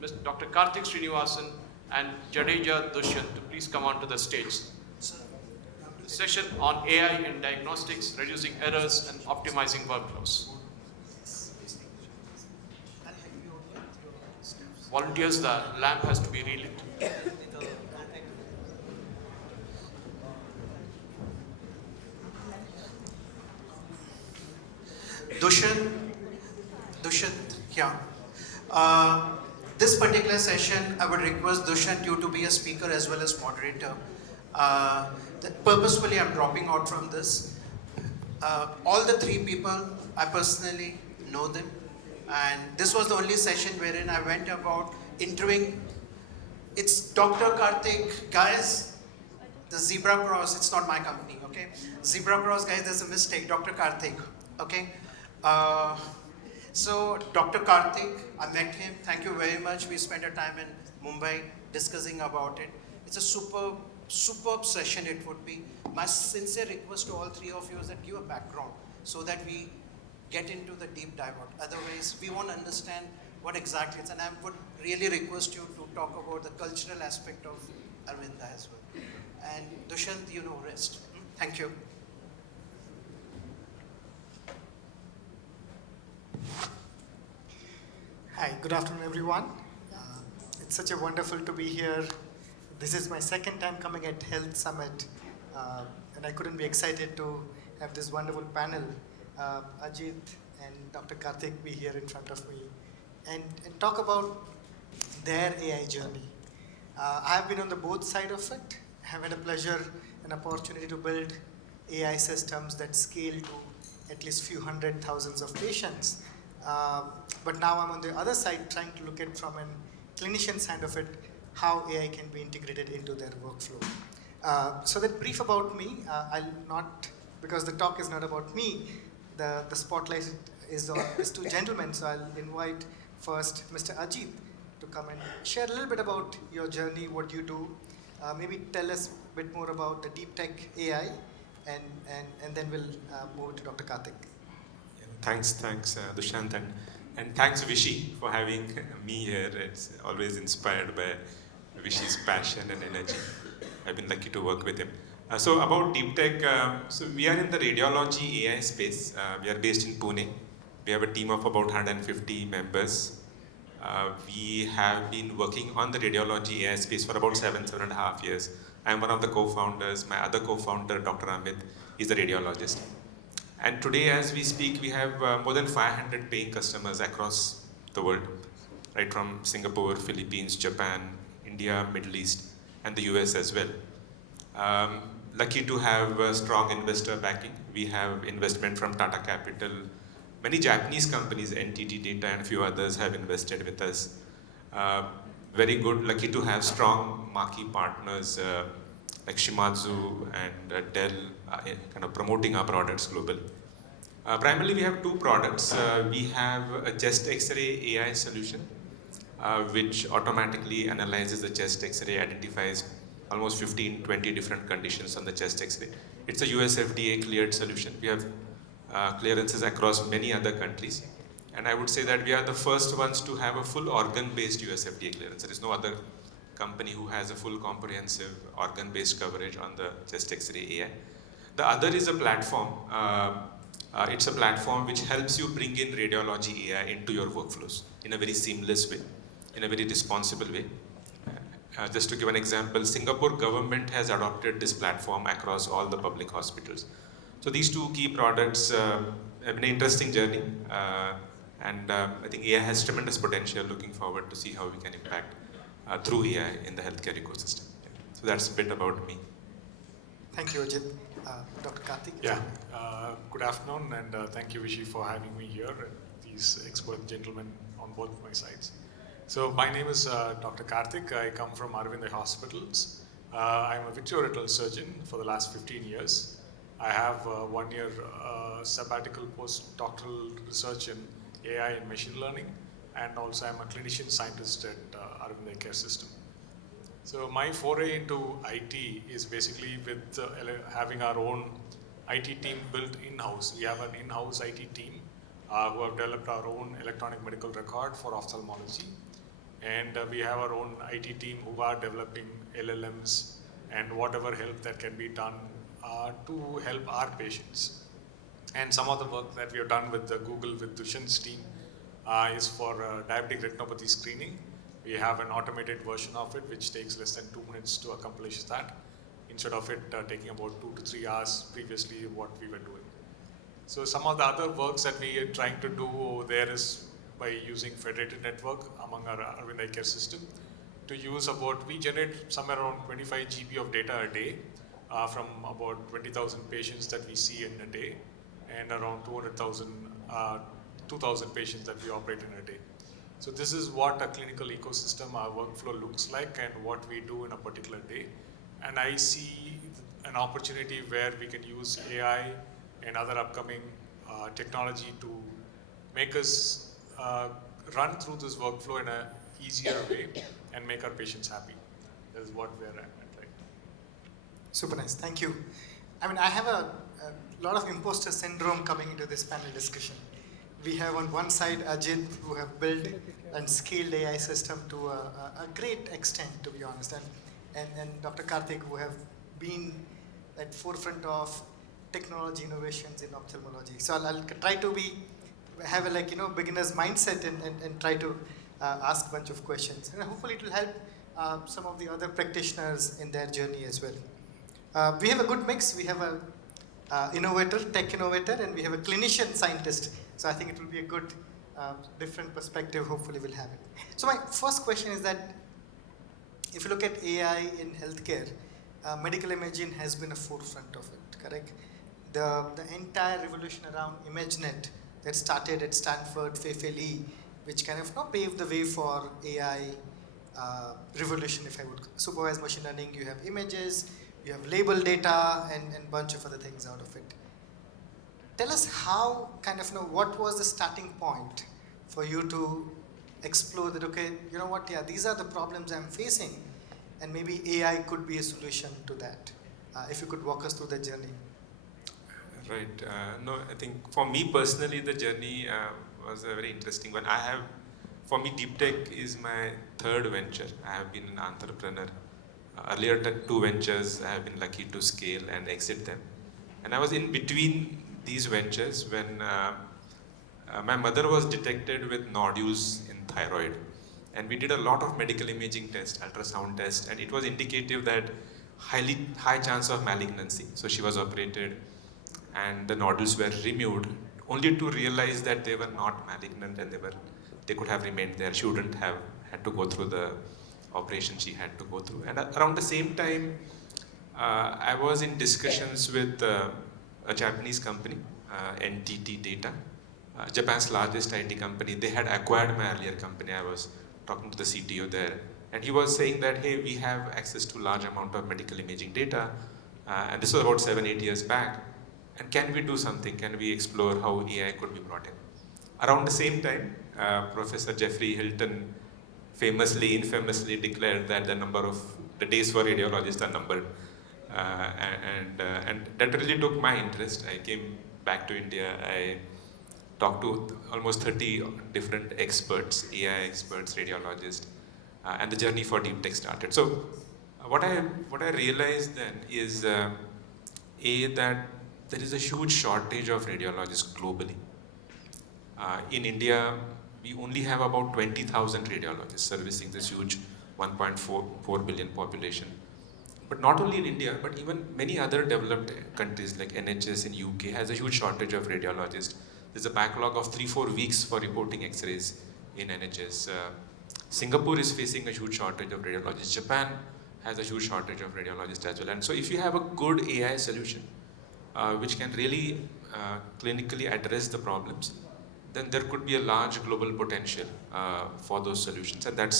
Mr. Dr. Karthik Srinivasan and Jadeja Dushyantsinh to please come onto the stage. The session on AI in diagnostics, reducing errors and optimizing workflows. Volunteers, the lamp has to be relit. Dushyant, yeah. This particular session, I would request Dushyant you to be a speaker as well as moderator. Purposefully, I'm dropping out from this. All the three people, I personally know them. And this was the only session wherein I went about interviewing. It's Dr. Karthik. Guys, the zebra cross, it's not my company, okay? Zebra cross, guys, there's a mistake. Dr. Karthik, okay? So Dr. Karthik, I met him. Thank you very much. We spent a time in Mumbai discussing about it. It's a superb session it would be. My sincere request to all three of you is that give a background so that we get into the deep dive. Otherwise, we won't understand what exactly it is. And I would really request you to talk about the cultural aspect of Aravind as well. And Dushyant, you know rest. Thank you. Hi, good afternoon, everyone. It's such a wonderful to be here. This is my second time coming at Health Summit, and I couldn't be excited to have this wonderful panel. Ajit and Dr. Karthik be here in front of me and talk about their AI journey. I have been on the both side of it. I have had a pleasure and opportunity to build AI systems that scale to at least few hundred thousands of patients. But now I'm on the other side trying to look at from a clinician side of it, how AI can be integrated into their workflow. So that brief about me, I'll not, because the talk is not about me, the spotlight is on these two gentlemen, so I'll invite first Mr. Ajit to come and share a little bit about your journey, what you do, maybe tell us a bit more about the DeepTek AI, and then we'll move to Dr. Karthik. Thanks, Dushyant, and thanks Vishy for having me here. It's always inspired by Vishy's passion and energy. I've been lucky to work with him. So about DeepTek, so we are in the radiology AI space. We are based in Pune. We have a team of about 150 members. We have been working on the radiology AI space for about 7.5 years. I'm one of the co-founders. My other co-founder, Dr. Amit, is a radiologist. And today, as we speak, we have more than 500 paying customers across the world, right from Singapore, Philippines, Japan, India, Middle East, and the US as well. Lucky to have a strong investor backing. We have investment from Tata Capital. Many Japanese companies, NTT Data and a few others have invested with us. Very good, lucky to have strong marquee partners like Shimadzu and Dell kind of promoting our products globally. Primarily we have two products. We have a chest X-ray AI solution which automatically analyzes the chest X-ray, identifies almost 15-20 different conditions on the chest X-ray. It's a US FDA cleared solution. We have clearances across many other countries. And I would say that we are the first ones to have a full organ-based US FDA clearance. There is no other company who has a full comprehensive organ-based coverage on the chest X-ray AI. The other is a platform. It's a platform which helps you bring in radiology AI into your workflows in a very seamless way, in a very responsible way. Just to give an example, Singapore government has adopted this platform across all the public hospitals. So these two key products have an interesting journey, and I think AI has tremendous potential. Looking forward to see how we can impact through AI in the healthcare ecosystem. So that's a bit about me. Thank you, Ajit. Dr. Karthik? Yeah, good afternoon, and thank you, Vishy, for having me here, these expert gentlemen on both my sides. So my name is Dr. Karthik. I come from Aravind Hospitals. I'm a vitreoretinal surgeon for the last 15 years. I have 1 year sabbatical postdoctoral research in AI and machine learning, and also I'm a clinician scientist at Aravind Care System. So my foray into IT is basically with having our own IT team built in-house. We have an in-house IT team who have developed our own electronic medical record for ophthalmology. And we have our own IT team who are developing LLMs and whatever help that can be done to help our patients. And some of the work that we have done with Google, with Dushyantsinh team, is for diabetic retinopathy screening. We have an automated version of it which takes less than 2 minutes to accomplish that, instead of it taking about 2 to 3 hours previously what we were doing. So some of the other works that we are trying to do over there is by using federated network among our Aravind Eye Care system to use we generate somewhere around 25 GB of data a day from about 20,000 patients that we see in a day, and around 2,000 patients that we operate in a day. So this is what a clinical ecosystem, our workflow looks like, and what we do in a particular day. And I see an opportunity where we can use AI and other upcoming technology to make us run through this workflow in an easier way and make our patients happy. That is what we're at right now. Super nice, thank you. I mean, I have a lot of imposter syndrome coming into this panel discussion. We have on one side Ajit, who have built and scaled AI system to a great extent, to be honest, and Dr. Karthik, who have been at forefront of technology innovations in ophthalmology. So I'll try to have a beginner's mindset and try to ask a bunch of questions. And hopefully it will help some of the other practitioners in their journey as well. We have a good mix. We have a tech innovator, and we have a clinician scientist. So I think it will be a good, different perspective, hopefully we'll have it. So my first question is that if you look at AI in healthcare, medical imaging has been a forefront of it, correct? The entire revolution around ImageNet that started at Stanford, Fei Li, which kind of paved the way for AI revolution, if I would. Supervised machine learning, you have images, you have label data, and a bunch of other things out of it. Tell us how, what was the starting point for you to explore that, okay, you know what, yeah, these are the problems I'm facing, and maybe AI could be a solution to that. If you could walk us through the journey. Right. No, I think for me personally, the journey was a very interesting one. For me, DeepTek is my third venture. I have been an entrepreneur. Earlier 2 ventures, I have been lucky to scale and exit them. And I was in between these ventures when my mother was detected with nodules in thyroid. And we did a lot of medical imaging tests, ultrasound tests, and it was indicative that high chance of malignancy. So she was operated, and the nodules were removed, only to realize that they were not malignant and they could have remained there. She wouldn't have had to go through the operation she had to go through. And around the same time, I was in discussions with a Japanese company, NTT Data, Japan's largest IT company. They had acquired my earlier company. I was talking to the CTO there, and he was saying that, hey, we have access to large amount of medical imaging data, and this was about 7-8 years back. And can we do something? Can we explore how AI could be brought in? Around the same time, Professor Jeffrey Hilton infamously declared that the days for radiologists are numbered. And that really took my interest. I came back to India. I talked to almost 30 different experts, AI experts, radiologists, and the journey for DeepTek started. So what I realized then is, that there is a huge shortage of radiologists globally. In India, we only have about 20,000 radiologists servicing this huge 1.4 billion population. But not only in India, but even many other developed countries like NHS in UK has a huge shortage of radiologists. There's a backlog of 3-4 weeks for reporting X-rays in NHS. Singapore is facing a huge shortage of radiologists. Japan has a huge shortage of radiologists as well. And so if you have a good AI solution, which can really clinically address the problems, then there could be a large global potential for those solutions. And that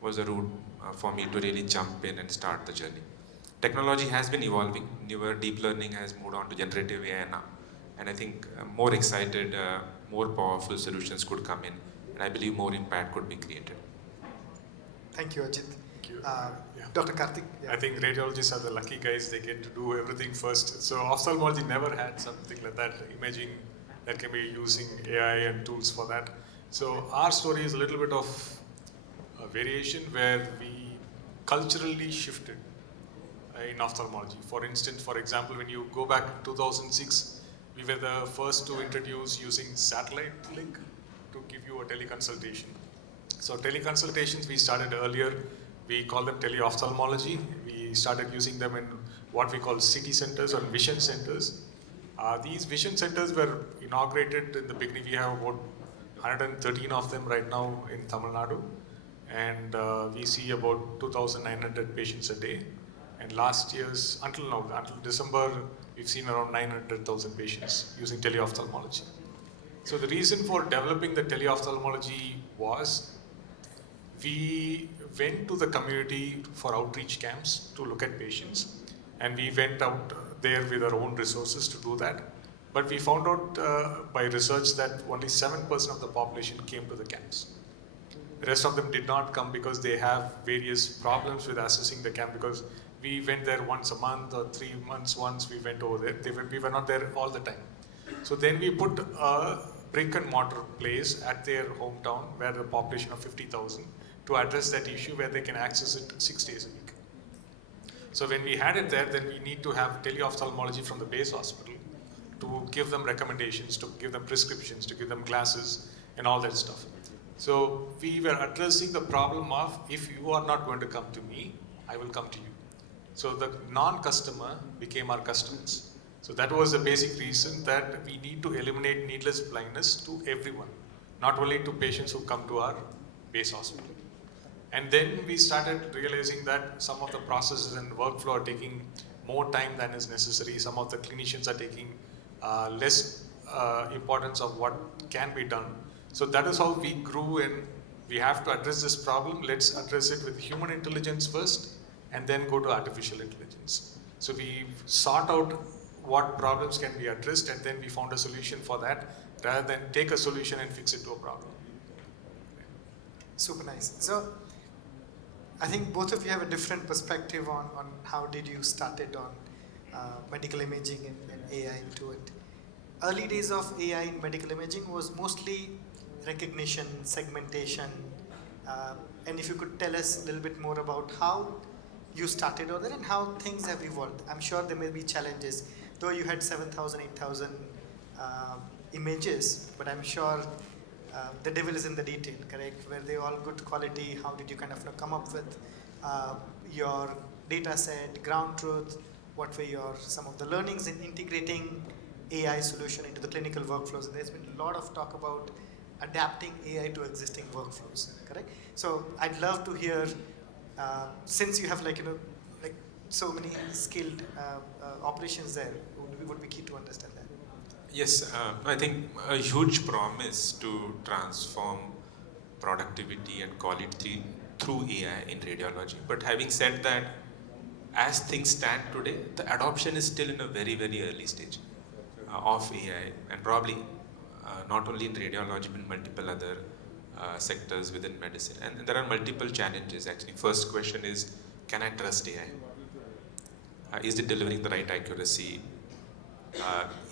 was a route for me to really jump in and start the journey. Technology has been evolving. Newer deep learning has moved on to generative AI now. And I think more excited, more powerful solutions could come in. And I believe more impact could be created. Thank you, Ajit. Thank you. Dr. Karthik. Yeah. I think radiologists are the lucky guys. They get to do everything first. So ophthalmology never had something like that, imaging that can be using AI and tools for that. So our story is a little bit of variation where we culturally shifted in ophthalmology. For instance, for example, when you go back to 2006, we were the first to introduce using satellite link to give you a teleconsultation. So teleconsultations we started earlier. We call them teleophthalmology. We started using them in what we call city centers or vision centers. These vision centers were inaugurated in the beginning. We have about 113 of them right now in Tamil Nadu. And we see about 2,900 patients a day. And last year's, until now, until December, we've seen around 900,000 patients using teleophthalmology. So the reason for developing the teleophthalmology was we went to the community for outreach camps to look at patients, and we went out there with our own resources to do that. But we found out by research that only 7% of the population came to the camps. The rest of them did not come because they have various problems with accessing the camp, because we went there once a month or 3 months once we went over there. We were not there all the time. So then we put a brick and mortar place at their hometown where the population of 50,000 to address that issue where they can access it 6 days a week. So when we had it there, then we need to have teleophthalmology from the base hospital to give them recommendations, to give them prescriptions, to give them glasses and all that stuff. So we were addressing the problem of, if you are not going to come to me, I will come to you. So the non-customer became our customers. So that was the basic reason that we need to eliminate needless blindness to everyone, not only to patients who come to our base hospital. And then we started realizing that some of the processes and workflow are taking more time than is necessary. Some of the clinicians are taking less importance of what can be done. So that is how we grew, and we have to address this problem. Let's address it with human intelligence first and then go to artificial intelligence. So we sought out what problems can be addressed, and then we found a solution for that rather than take a solution and fix it to a problem. Super nice. So I think both of you have a different perspective on how did you started on medical imaging and AI into it. Early days of AI in medical imaging was mostly recognition, segmentation, and if you could tell us a little bit more about how you started on that and how things have evolved. I'm sure there may be challenges, though you had 7,000, 8,000 images, but I'm sure the devil is in the detail, correct? Were they all good quality? How did you kind of come up with your data set, ground truth? What were some of the learnings in integrating AI solution into the clinical workflows? There's been a lot of talk about adapting AI to existing workflows, correct? So I'd love to hear, since you have so many skilled operations there, would be key to understand that. Yes, I think a huge promise to transform productivity and quality through AI in radiology. But having said that, as things stand today, the adoption is still in a very, very early stage of AI, and probably not only in radiology, but in multiple other sectors within medicine. And there are multiple challenges actually. First question is, can I trust AI? Is it delivering the right accuracy?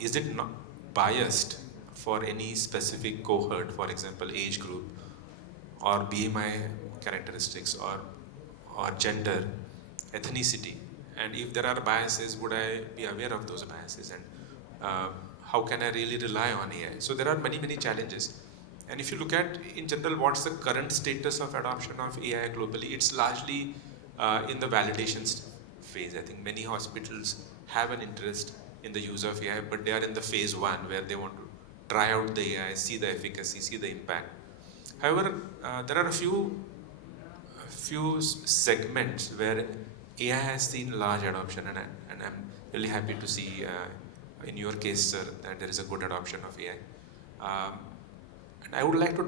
Is it not biased for any specific cohort, for example, age group, or BMI characteristics, or gender, ethnicity? And if there are biases, would I be aware of those biases? And how can I really rely on AI? So there are many, many challenges. And if you look at, in general, what's the current status of adoption of AI globally, it's largely in the validation phase. I think many hospitals have an interest in the use of AI, but they are in the phase 1 where they want to try out the AI, see the efficacy, see the impact. However, there are a few segments where AI has seen large adoption, and I'm really happy to see in your case, sir, that there is a good adoption of AI. And I would like to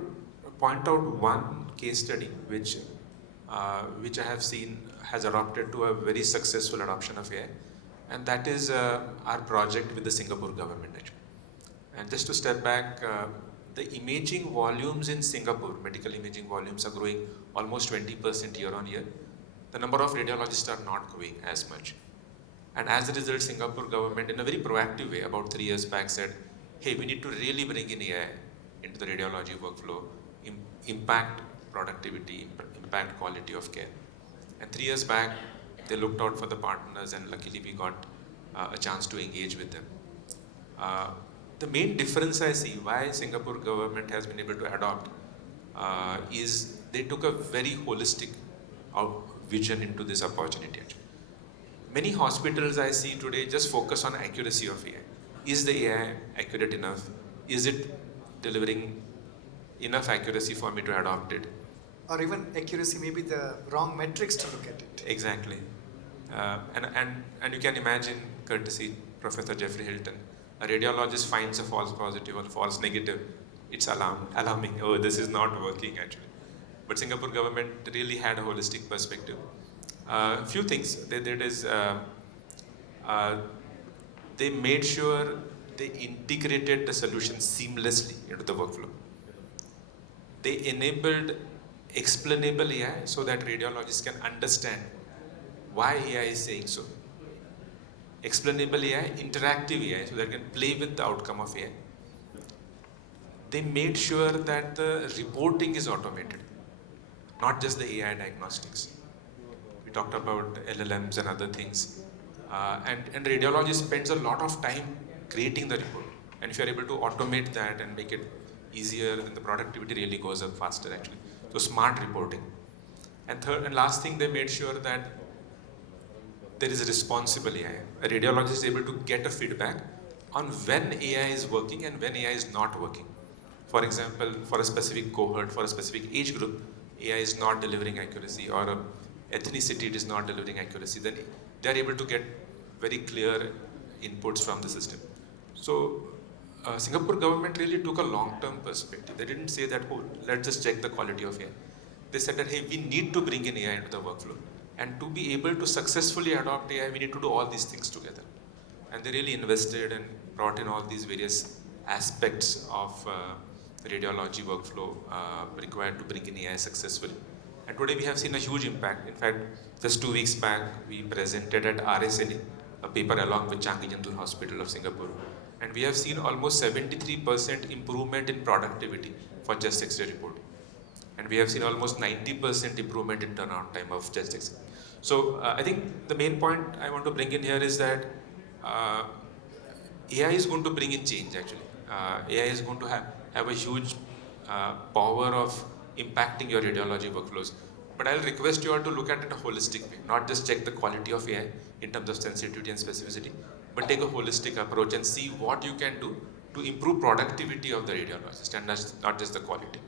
point out one case study which I have seen has adopted to a very successful adoption of AI, and that is our project with the Singapore government actually. And just to step back, the imaging volumes in Singapore, medical imaging volumes, are growing almost 20% year on year. The number of radiologists are not growing as much. And as a result, Singapore government, in a very proactive way, about 3 years back, said, hey, we need to really bring in AI into the radiology workflow, impact productivity, impact quality of care. And 3 years back, they looked out for the partners, and luckily we got a chance to engage with them. The main difference I see why Singapore government has been able to adopt is they took a very holistic vision into this opportunity. Many hospitals I see today just focus on accuracy of AI. Is the AI accurate enough? Is it delivering enough accuracy for me to adopt it? Or even accuracy, maybe the wrong metrics to look at it. Exactly. And you can imagine, courtesy Professor Jeffrey Hilton, a radiologist finds a false positive or false negative, it's alarming. Oh, this is not working actually. But Singapore government really had a holistic perspective. Few things they did is they made sure they integrated the solution seamlessly into the workflow. They enabled explainable AI so that radiologists can understand why AI is saying so. Explainable AI, interactive AI, so that they can play with the outcome of AI. They made sure that the reporting is automated, not just the AI diagnostics. We talked about LLMs and other things. And radiology spends a lot of time creating the report. And if you're able to automate that and make it easier, then the productivity really goes up faster actually. So smart reporting. And third and last thing, they made sure that there is a responsible AI. A radiologist is able to get a feedback on when AI is working and when AI is not working. For example, for a specific cohort, for a specific age group, AI is not delivering accuracy, or a ethnicity it is not delivering accuracy, then they are able to get very clear inputs from the system. So Singapore government really took a long-term perspective. They didn't say that, oh, let's just check the quality of AI. They said that, hey, we need to bring in AI into the workflow. And to be able to successfully adopt AI, we need to do all these things together. And they really invested and brought in all these various aspects of radiology workflow required to bring in AI successfully. And today we have seen a huge impact. In fact, just 2 weeks back, we presented at RSNE a paper along with Changi General Hospital of Singapore. And we have seen almost 73% improvement in productivity for chest X-ray reporting. And we have seen almost 90% improvement in turnaround time of chest X-ray. So I think the main point I want to bring in here is that AI is going to bring in change actually. AI is going to have a huge power of impacting your radiology workflows. But I'll request you all to look at it a holistic way, not just check the quality of AI in terms of sensitivity and specificity, but take a holistic approach and see what you can do to improve productivity of the radiologist and not just the quality.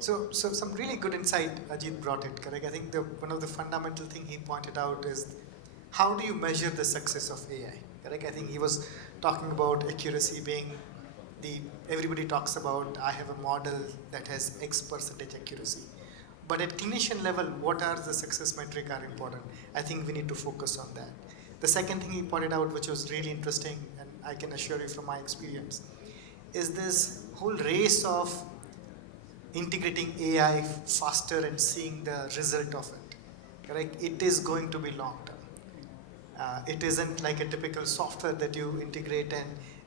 So some really good insight Ajit brought it, correct? I think one of the fundamental thing he pointed out is how do you measure the success of AI, correct? I think he was talking about accuracy being everybody talks about, I have a model that has X percentage accuracy. But at clinician level, what are the success metric are important? I think we need to focus on that. The second thing he pointed out, which was really interesting, and I can assure you from my experience, is this whole race of integrating AI faster and seeing the result of it, correct? It is going to be long term. It isn't like a typical software that you integrate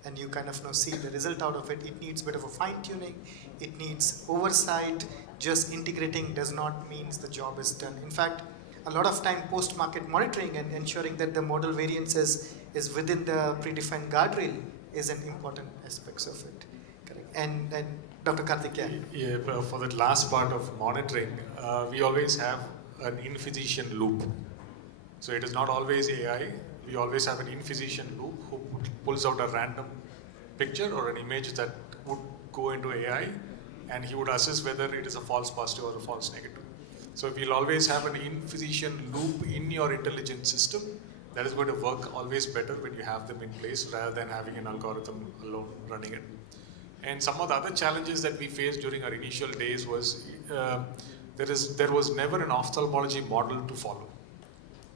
and you kind of see the result out of it. It needs a bit of a fine tuning. It needs oversight. Just integrating does not mean the job is done. In fact, a lot of time post-market monitoring and ensuring that the model variance is within the predefined guardrail is an important aspect of it. Correct. And Dr. Karthik, yeah, for that last part of monitoring, we always have an in-physician loop. So it is not always AI. We always have an in-physician loop who pulls out a random picture or an image that would go into AI, and he would assess whether it is a false positive or a false negative. So we'll always have an in-physician loop in your intelligent system. That is going to work always better when you have them in place rather than having an algorithm alone running it. And some of the other challenges that we faced during our initial days was there was never an ophthalmology model to follow.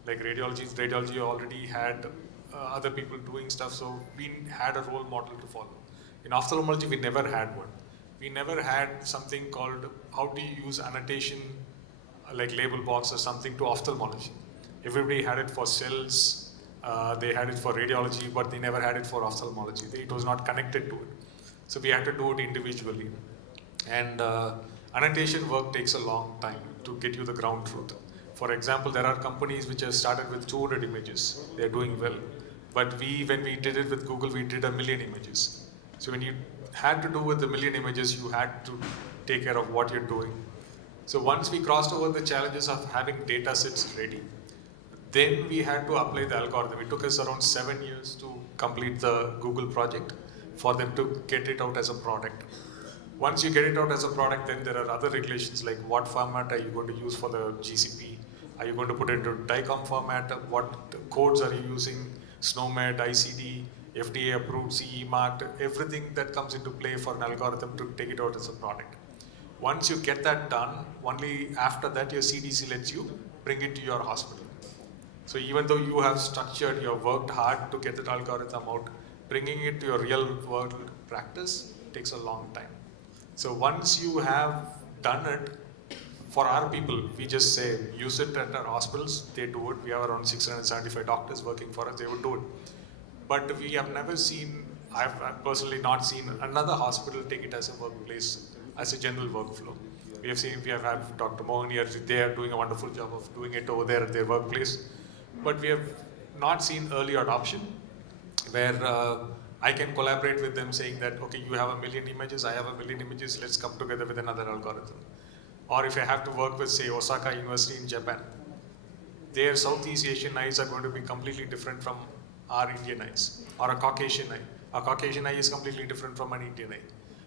Like radiology already had other people doing stuff, so we had a role model to follow. In ophthalmology, we never had one. We never had something called how do you use annotation, like label box or something to ophthalmology. Everybody had it for cells, they had it for radiology, but they never had it for ophthalmology. It was not connected to it. So we had to do it individually. And Annotation work takes a long time to get you the ground truth. For example, there are companies which have started with 200 images. They are doing well. But when we did it with Google, we did 1,000,000 images. So when you had to do with 1,000,000 images, you had to take care of what you're doing. So once we crossed over the challenges of having data sets ready, then we had to apply the algorithm. It took us around 7 years to complete the Google project for them to get it out as a product. Once you get it out as a product, then there are other regulations like what format are you going to use for the GCP? Are you going to put it into DICOM format? What codes are you using? SNOMED, ICD, FDA approved, CE marked, everything that comes into play for an algorithm to take it out as a product. Once you get that done, only after that your CDC lets you bring it to your hospital. So even though you have structured, you have worked hard to get that algorithm out, bringing it to your real world practice takes a long time. So once you have done it, for our people, we just say, use it at our hospitals, they do it. We have around 675 doctors working for us, they would do it. But we have never seen, I've personally not seen another hospital take it as a workplace, as a general workflow. We have had Dr. Mohan here, they are doing a wonderful job of doing it over there at their workplace. But we have not seen early adoption, where I can collaborate with them saying that, okay, you have 1,000,000 images, I have 1,000,000 images, let's come together with another algorithm. Or if I have to work with, say, Osaka University in Japan, their Southeast Asian eyes are going to be completely different from our Indian eyes, or a Caucasian eye. A Caucasian eye is completely different from an Indian eye.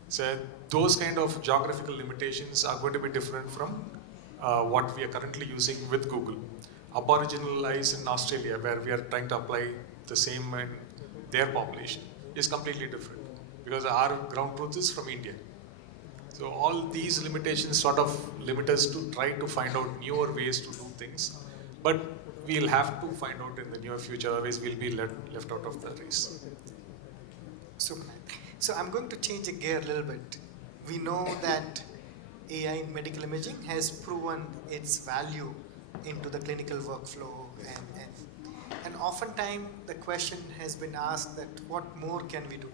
So those kind of geographical limitations are going to be different from what we are currently using with Google. Aboriginal eyes in Australia, where we are trying to apply the same in their population, is completely different because our ground truth is from India. So all these limitations sort of limit us to try to find out newer ways to do things, but we'll have to find out in the near future, otherwise we'll be left out of the race. Super. So I'm going to change the gear a little bit. We know that AI in medical imaging has proven its value into the clinical workflow, and oftentimes the question has been asked that what more can we do?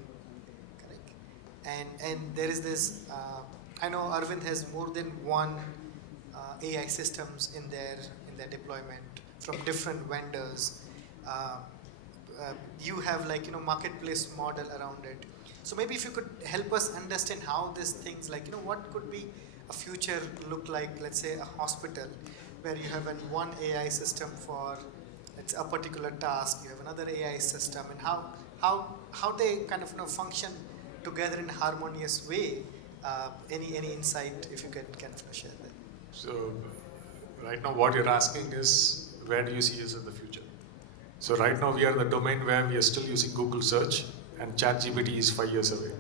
And there is this, I know Aravind has more than one AI systems in their deployment from different vendors. You have marketplace model around it. So maybe if you could help us understand how these things what could be a future look like, let's say a hospital where you have one AI system for it's a particular task, you have another AI system, and how they kind of function together in a harmonious way. Any insight if you can share that? So right now what you're asking is, where do you see us in the future? So right now we are in the domain where we are still using Google search, and ChatGPT is 5 years away.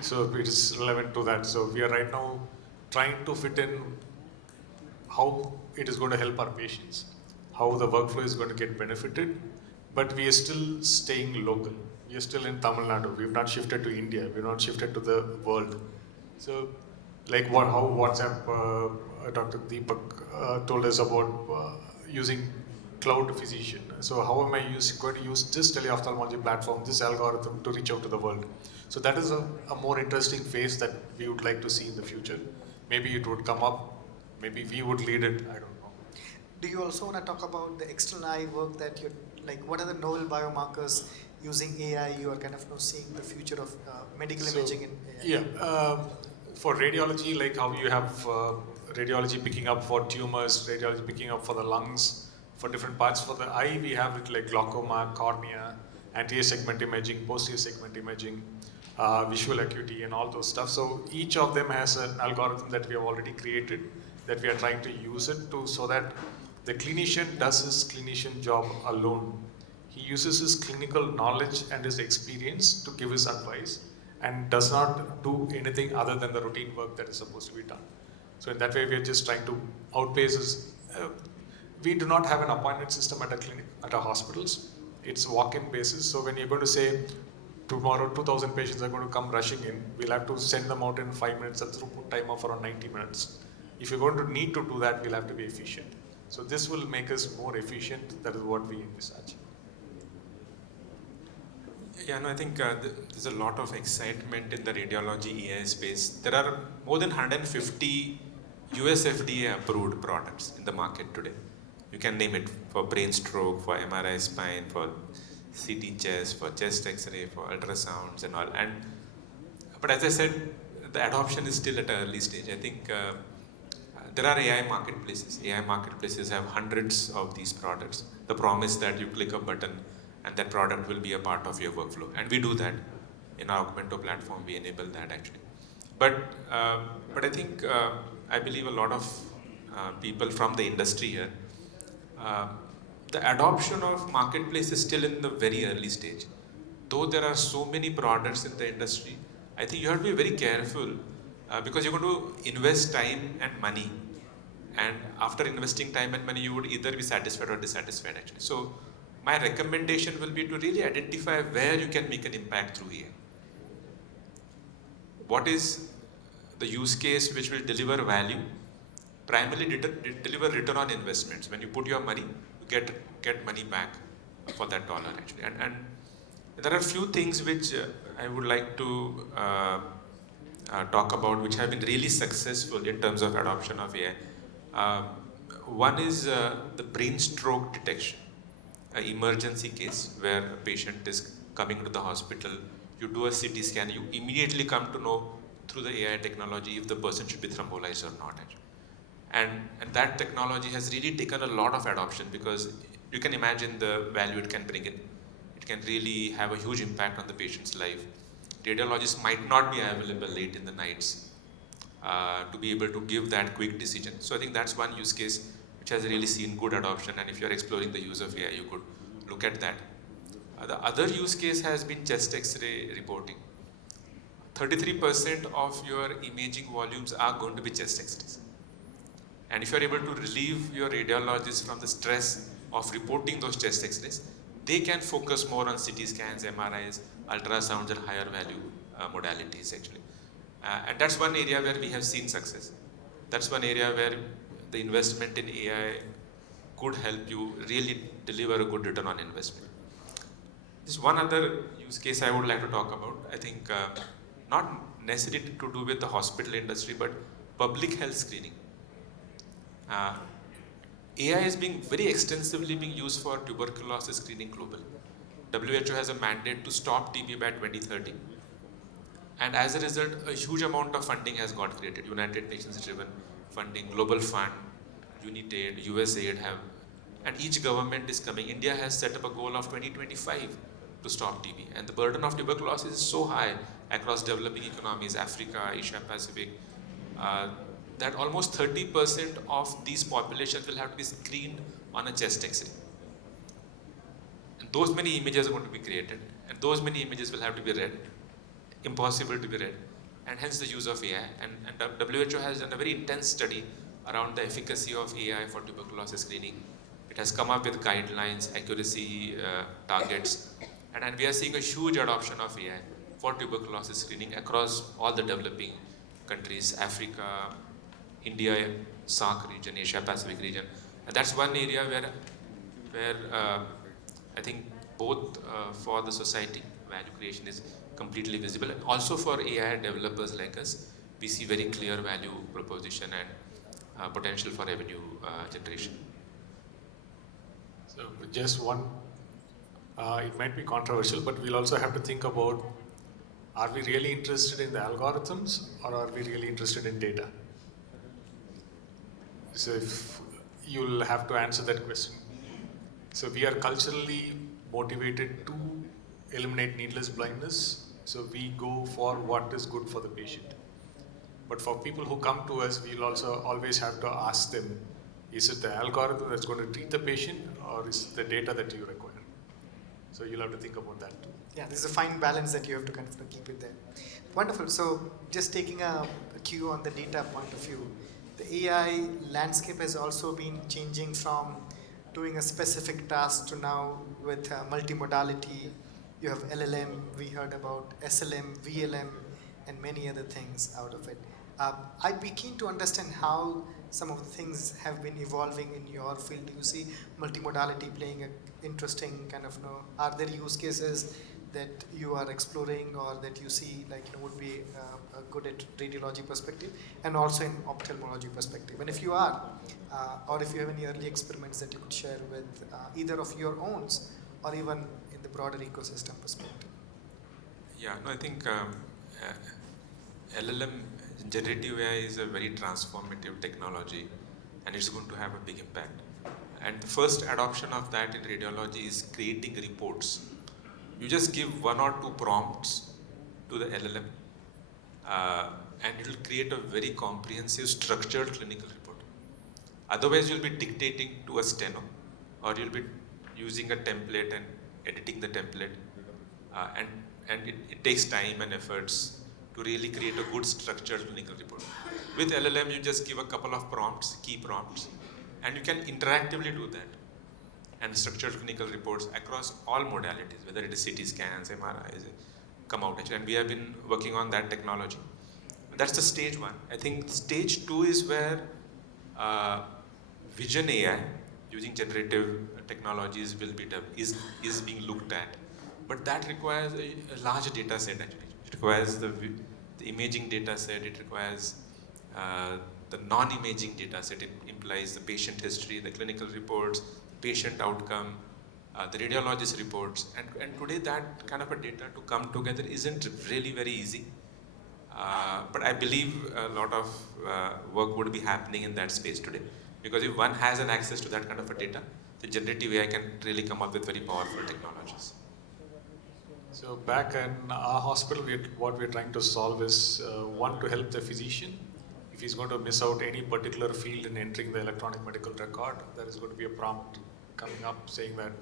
So it is relevant to that. So we are right now trying to fit in how it is going to help our patients, how the workflow is going to get benefited, but we are still staying local. We are still in Tamil Nadu. We have not shifted to India. We have not shifted to the world. So, like how WhatsApp, Dr. Deepak told us about using cloud physician. So how am I going to use this teleophthalmology platform, this algorithm to reach out to the world? So that is a more interesting phase that we would like to see in the future. Maybe it would come up. Maybe we would lead it. I don't know. Do you also want to talk about the external eye work that you're what are the novel biomarkers using AI you are kind of seeing the future of medical imaging in AI? Yeah, for radiology, like how you have radiology picking up for tumors, radiology picking up for the lungs, for different parts. For the eye, we have it like glaucoma, cornea, anterior segment imaging, posterior segment imaging, visual acuity, and all those stuff. So each of them has an algorithm that we have already created that we are trying to use it to, so that the clinician does his clinician job alone. He uses his clinical knowledge and his experience to give his advice and does not do anything other than the routine work that is supposed to be done. So in that way, we are just trying to outpace his, we do not have an appointment system at a clinic, at our hospitals. It's walk-in basis. So when you're going to say tomorrow 2,000 patients are going to come rushing in, we'll have to send them out in 5 minutes, a throughput time of around 90 minutes. If you're going to need to do that, we'll have to be efficient. So this will make us more efficient. That is what we envisage. Yeah, no, I think there's a lot of excitement in the radiology AI space. There are more than 150 US FDA approved products in the market today. You can name it for brain stroke, for MRI spine, for CT chest, for chest X-ray, for ultrasounds and all. But as I said, the adoption is still at an early stage. I think there are AI marketplaces. AI marketplaces have hundreds of these products. The promise that you click a button and that product will be a part of your workflow. And we do that. In our Augmento platform, we enable that actually. But I think, I believe a lot of people from the industry here, the adoption of marketplace is still in the very early stage. Though there are so many products in the industry, I think you have to be very careful because you're going to invest time and money. And after investing time and money, you would either be satisfied or dissatisfied actually. So my recommendation will be to really identify where you can make an impact through AI. What is the use case which will deliver value? Primarily deliver return on investments. When you put your money, you get money back for that dollar actually. And there are a few things which I would like to talk about which have been really successful in terms of adoption of AI. One is the brain stroke detection, an emergency case where a patient is coming to the hospital, you do a CT scan, you immediately come to know through the AI technology if the person should be thrombolized or not. And that technology has really taken a lot of adoption because you can imagine the value it can bring in. It can really have a huge impact on the patient's life. Radiologists might not be available late in the nights to be able to give that quick decision. So I think that's one use case which has really seen good adoption, and if you're exploring the use of AI, you could look at that. The other use case has been chest X-ray reporting. 33% of your imaging volumes are going to be chest X-rays. And if you're able to relieve your radiologists from the stress of reporting those chest X-rays, they can focus more on CT scans, MRIs, ultrasounds and higher value modalities actually. And that's one area where we have seen success. That's one area where the investment in AI could help you really deliver a good return on investment. There's one other use case I would like to talk about. I think not necessarily to do with the hospital industry, but public health screening. AI is being very extensively being used for tuberculosis screening globally. WHO has a mandate to stop TB by 2030. And as a result, a huge amount of funding has got created. United Nations driven funding, Global Fund, UNITAID, USAID have, and each government is coming. India has set up a goal of 2025 to stop TB. And the burden of tuberculosis is so high across developing economies, Africa, Asia Pacific, that almost 30% of these populations will have to be screened on a chest X-ray. And those many images are going to be created, and those many images will have to be read, impossible to be read, and hence the use of AI. And WHO has done a very intense study around the efficacy of AI for tuberculosis screening. It has come up with guidelines, accuracy targets, and we are seeing a huge adoption of AI for tuberculosis screening across all the developing countries, Africa, India, SAARC region, Asia Pacific region. And that's one area where I think both for the society, value creation is completely visible, and also for AI developers like us, we see very clear value proposition and potential for revenue generation. So just one, it might be controversial, but we'll also have to think about, are we really interested in the algorithms or are we really interested in data? So if you'll have to answer that question. So we are culturally motivated to eliminate needless blindness. So we go for what is good for the patient. But for people who come to us, we'll also always have to ask them, is it the algorithm that's going to treat the patient or is it the data that you require? So you'll have to think about that too. Yeah, there's a fine balance that you have to kind of keep it there. Wonderful. So just taking a cue on the data point of view, the AI landscape has also been changing from doing a specific task to now with multimodality. You have LLM, we heard about SLM, VLM, and many other things out of it. I'd be keen to understand how some of the things have been evolving in your field. Do you see multimodality playing an interesting kind of, are there use cases that you are exploring or that you see would be good at radiology perspective and also in ophthalmology perspective? And if you are, or if you have any early experiments that you could share with either of your own or even in the broader ecosystem perspective. Yeah, no, I think LLM, generative AI is a very transformative technology and it's going to have a big impact. And the first adoption of that in radiology is creating reports. You just give 1 or 2 prompts to the LLM and it will create a very comprehensive structured clinical report. Otherwise you'll be dictating to a steno or you'll be using a template and editing the template and it takes time and efforts to really create a good structured clinical report. With LLM you just give a couple of prompts, key prompts, and you can interactively do that and structured clinical reports across all modalities, whether it is CT scans, MRIs, come out actually, and we have been working on that technology. That's the stage 1. I think stage 2 is where vision AI using generative technologies will be is being looked at, but that requires a large data set actually. It requires the imaging data set, it requires the non-imaging data set. It implies the patient history, the clinical reports, patient outcome, the radiologist reports, and today that kind of a data to come together isn't really very easy. But I believe a lot of work would be happening in that space today, because if one has an access to that kind of a data, the generative AI can really come up with very powerful technologies. So back in our hospital, what we're trying to solve is one, to help the physician. If he's going to miss out any particular field in entering the electronic medical record, there is going to be a prompt coming up saying that,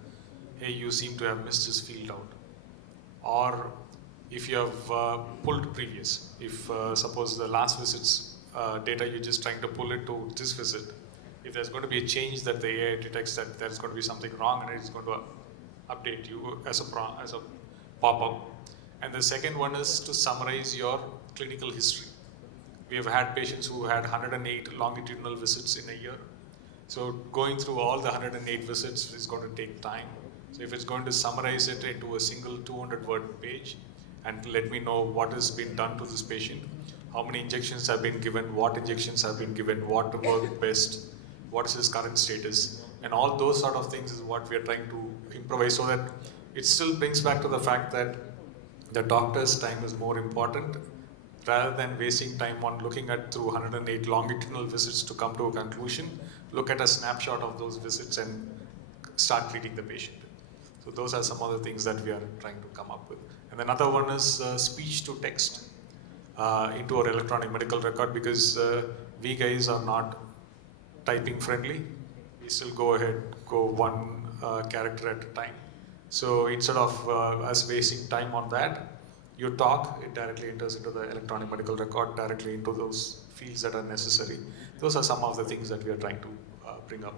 hey, you seem to have missed this field out. Or if you have pulled previous, if suppose the last visit's data, you're just trying to pull it to this visit, if there's going to be a change that the AI detects that there's going to be something wrong, and it's going to update you as a pop-up. And the second one is to summarize your clinical history. We have had patients who had 108 longitudinal visits in a year. So going through all the 108 visits is going to take time. So if it's going to summarize it into a single 200-word page and let me know what has been done to this patient, how many injections have been given, what injections have been given, what worked best, what is his current status, and all those sort of things is what we are trying to improvise, so that it still brings back to the fact that the doctor's time is more important, rather than wasting time on looking at through 108 longitudinal visits to come to a conclusion. Look at a snapshot of those visits and start treating the patient. So those are some of the things that we are trying to come up with. And another one is speech to text into our electronic medical record, because we guys are not typing friendly. We still go one character at a time. So instead of us wasting time on that, you talk, it directly enters into the electronic medical record, directly into those fields that are necessary. Those are some of the things that we are trying to bring up.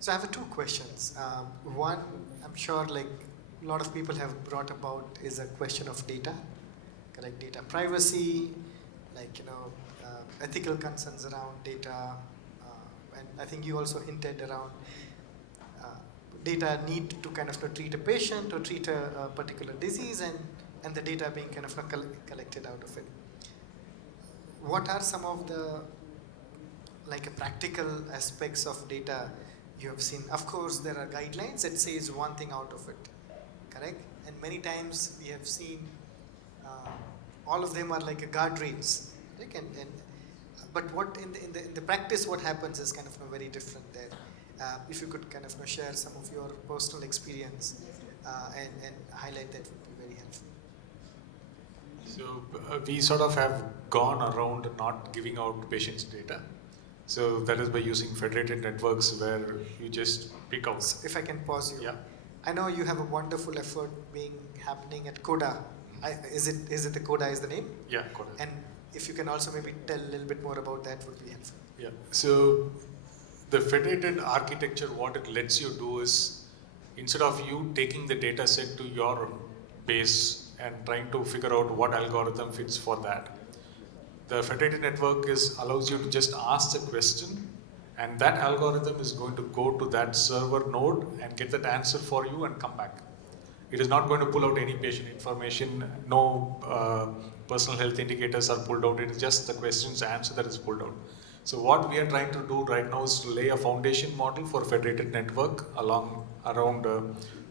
So I have 2 questions. One, I'm sure a lot of people have brought about is a question of data, correct? Data privacy, ethical concerns around data, and I think you also hinted around data need to kind of treat a patient or treat a particular disease, and the data being kind of collected out of it. What are some of the practical aspects of data you have seen? Of course, there are guidelines that says one thing out of it, correct? And many times we have seen all of them are like a guardrails, right? But what in the practice, what happens is kind of very different there. If you could kind of share some of your personal experience and highlight, that would be very helpful. So we sort of have gone around not giving out patients' data. So that is by using federated networks where you just pick out. So if I can pause you. Yeah. I know you have a wonderful effort happening at CODA. Is it the CODA is the name? Yeah, CODA. And if you can also maybe tell a little bit more about that, would be helpful. Yeah. So the federated architecture, what it lets you do is, instead of you taking the data set to your base and trying to figure out what algorithm fits for that, the federated network allows you to just ask the question And that algorithm is going to go to that server node and get that answer for you and come back. It is not going to pull out any patient information, no personal health indicators are pulled out, it is just the question's answer that is pulled out. So what we are trying to do right now is to lay a foundation model for federated network around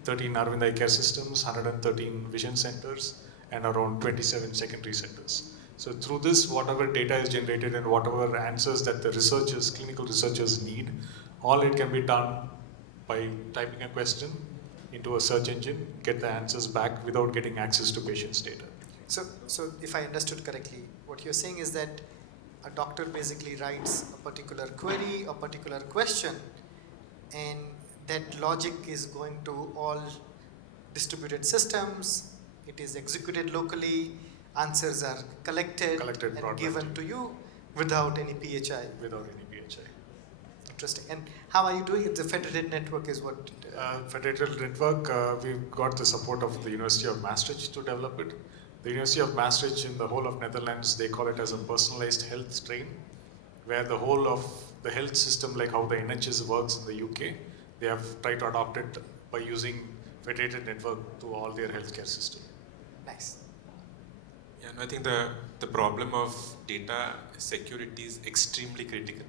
13 Aravind Eye Care systems, 113 vision centers, and around 27 secondary centers. So through this, whatever data is generated and whatever answers that the researchers, clinical researchers need, all it can be done by typing a question into a search engine, get the answers back without getting access to patient's data. So if I understood correctly, what you're saying is that a doctor basically writes a particular query, a particular question, and that logic is going to all distributed systems, it is executed locally, answers are collected and given to you without any PHI. Without any PHI. Interesting. And how are you doing it? The federated network is what? Federated network, we've got the support of the University of Maastricht to develop it. The University of Maastricht in the whole of Netherlands, they call it as a personalized health train, where the whole of the health system, like how the NHS works in the UK, they have tried to adopt it by using federated network to all their healthcare system. Nice. Yeah, no, I think the problem of data security is extremely critical,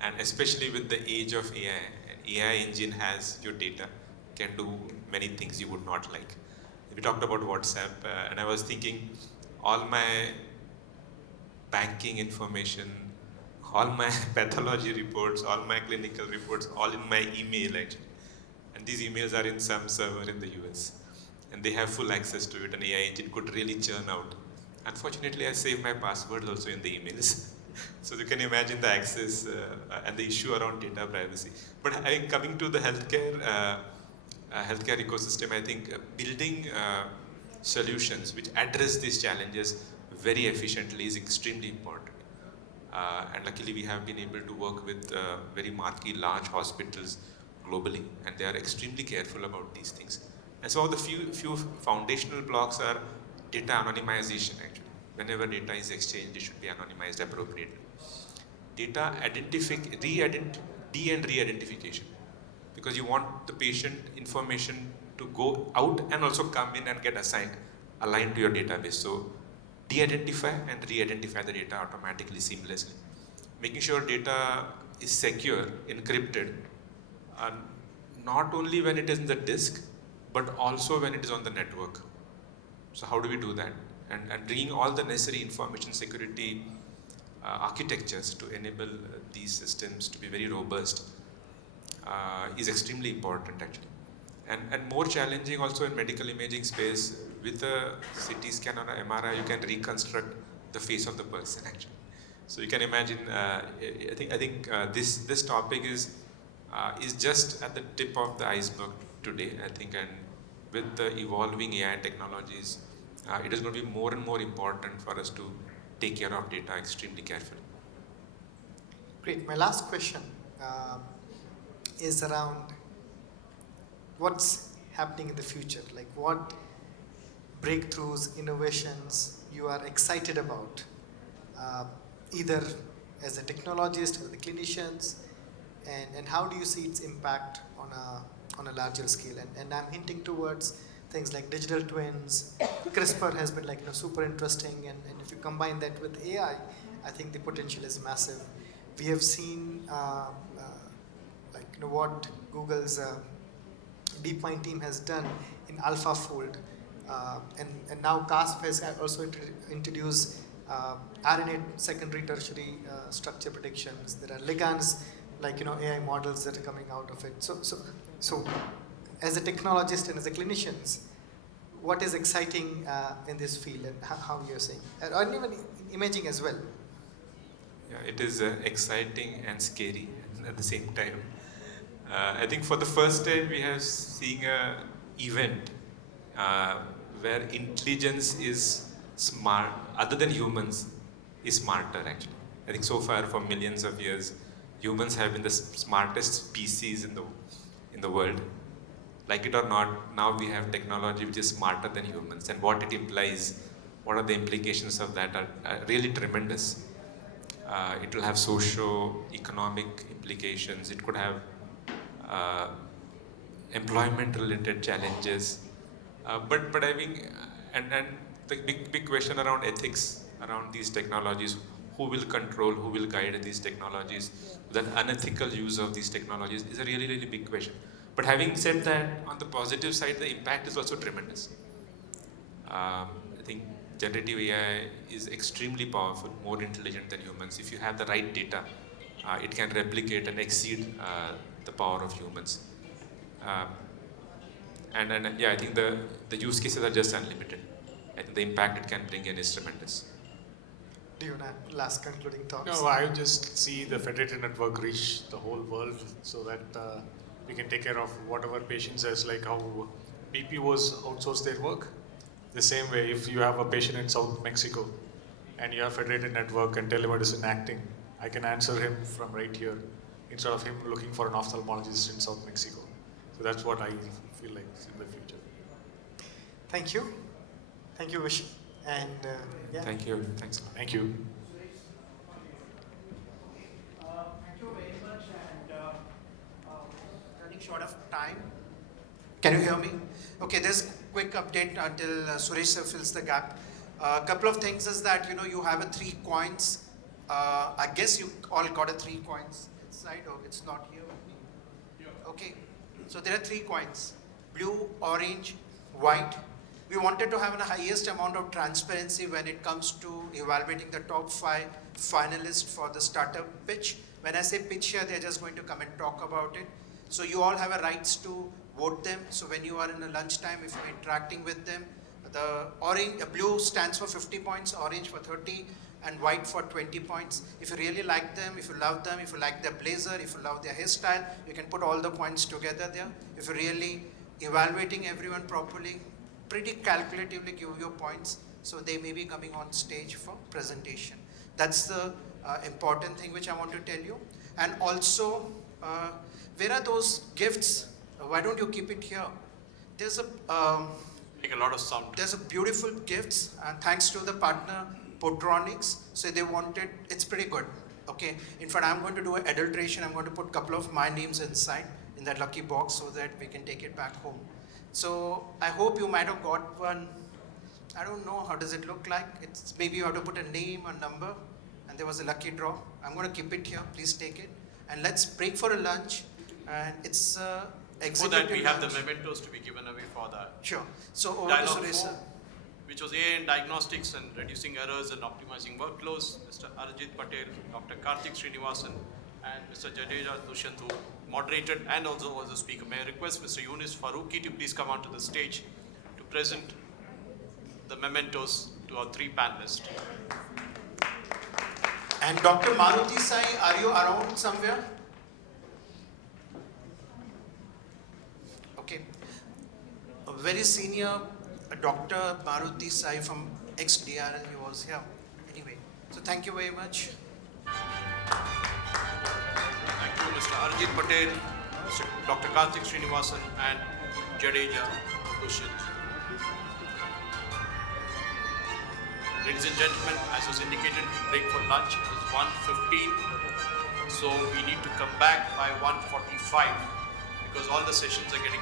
and especially with the age of AI. An AI engine has your data, can do many things you would not like. We talked about WhatsApp, and I was thinking all my banking information, all my pathology reports, all my clinical reports, all in my email actually. And these emails are in some server in the US. And they have full access to it, and AI engine could really churn out. Unfortunately, I save my passwords also in the emails. So you can imagine the access and the issue around data privacy. But coming to the healthcare ecosystem, I think building solutions which address these challenges very efficiently is extremely important. And luckily we have been able to work with very marquee large hospitals globally, and they are extremely careful about these things. And so the few foundational blocks are data anonymization actually. Whenever data is exchanged, it should be anonymized appropriately. Data de- and re-identification. Because you want the patient information to go out and also come in and get aligned to your database. So de-identify and re-identify the data automatically, seamlessly. Making sure data is secure, encrypted, not only when it is in the disk, but also when it is on the network. So how do we do that? And bringing all the necessary information security architectures to enable these systems to be very robust is extremely important actually. And more challenging also in medical imaging space. With a CT scan or an MRI, you can reconstruct the face of the person actually. So you can imagine, I think this topic is just at the tip of the iceberg today, I think, and with the evolving AI technologies, it is going to be more and more important for us to take care of data extremely carefully. Great. My last question is around what's happening in the future, like what breakthroughs, innovations you are excited about, either as a technologist, as the clinicians, and how do you see its impact on a larger scale? And I'm hinting towards things like digital twins. CRISPR has been super interesting, and if you combine that with AI, I think the potential is massive. We have seen what Google's DeepMind team has done in AlphaFold, and now CASP has also introduced RNA secondary tertiary structure predictions. There are ligands AI models that are coming out of it. So as a technologist and as a clinicians, what is exciting in this field, and how you're saying, or even imaging as well? Yeah, it is exciting and scary at the same time. I think for the first time we have seen an event where intelligence is smart, other than humans, is smarter actually. I think so far for millions of years, humans have been the smartest species in the world. Like it or not, now we have technology which is smarter than humans, and what it implies, what are the implications of that are really tremendous. It will have socio-economic implications. It could have employment-related challenges. But I think, and the big question around ethics around these technologies, who will control, who will guide these technologies, the unethical use of these technologies is a really big question. But having said that, on the positive side, the impact is also tremendous. I think generative AI is extremely powerful, more intelligent than humans. If you have the right data, it can replicate and exceed the power of humans. And yeah, I think the use cases are just unlimited. I think the impact it can bring in is tremendous. Do you have last concluding thoughts? No, I just see the federated network reach the whole world so that we can take care of whatever patient says, like how BPOs outsource their work. The same way, if you have a patient in South Mexico and you have federated network and telemedicine acting, I can answer him from right here instead of him looking for an ophthalmologist in South Mexico. So that's what I feel like in the future. Thank you. Thank you, Vishi. And yeah. Thank you. Thanks. Thank you. Thank you very much, and running short of time. Can you hear me? Okay, there's quick update until Suresh sir fills the gap. A couple of things is that you have a 3 coins. I guess you all got a 3 coins inside, or it's not here with me. Okay, so there are 3 coins: blue, orange, white. We wanted to have the highest amount of transparency when it comes to evaluating the top 5 finalists for the startup pitch. When I say pitch here, they're just going to come and talk about it. So you all have a rights to vote them. So when you are in a lunchtime, if you're interacting with them, the blue stands for 50 points, orange for 30, and white for 20 points. If you really like them, if you love them, if you like their blazer, if you love their hairstyle, you can put all the points together there. If you're really evaluating everyone properly, pretty calculatively give your points, so they may be coming on stage for presentation. That's the important thing which I want to tell you. And also, where are those gifts? Why don't you keep it here? There's Make a lot of sound. There's a beautiful gifts, and thanks to the partner Potronics. So they wanted, it's pretty good. Okay. In fact, I'm going to do an adulteration. I'm going to put a couple of my names inside in that lucky box so that we can take it back home. So I hope you might have got one. I don't know, how does it look like? It's maybe you have to put a name, a number, and there was a lucky draw. I'm going to keep it here. Please take it. And let's break for a lunch. And it's For that, we have the mementos to be given away for that. Sure. So over Dialogue to Suresh, 4, sir. which was AI in diagnostics and reducing errors and optimizing workflows. Mr. Ajit, Patil, Dr. Karthik, Srinivasan, and Mr. Jadeja, Dushyantsinh, who moderated and also was a speaker. May I request Mr. Yunus Farooqi to please come onto the stage to present the mementos to our 3 panelists. And Dr. Maruti Sai, are you around somewhere? Okay. A very senior Dr. Maruti Sai from ex-DRL, he was here. Anyway, so thank you very much. Thank you, Mr. Arjit Patel, Mr. Dr. Karthik Srinivasan, and Jadeja Dushyantsinh. Ladies and gentlemen, as was indicated, we break for lunch. It is 1:15, so we need to come back by 1:45 because all the sessions are getting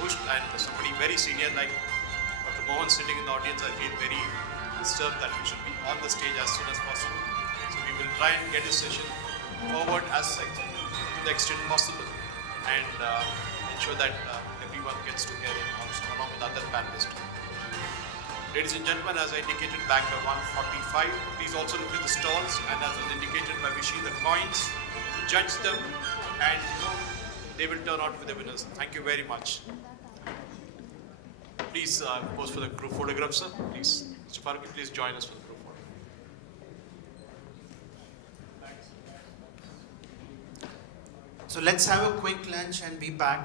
pushed, and somebody very senior like Dr. Mohan sitting in the audience, I feel very disturbed that we should be on the stage as soon as possible. So we will try and get this session forward to the extent possible and ensure that everyone gets to hear it also, along with other panelists. Ladies and gentlemen, as I indicated, back by 1:45. Please also look at the stalls, and as was indicated by Vishi, the coins, judge them, and they will turn out with the winners. Thank you very much. Please pose for the group photograph, sir. Please, Mr. Farooqi, please join us for the group photo. So let's have a quick lunch and be back.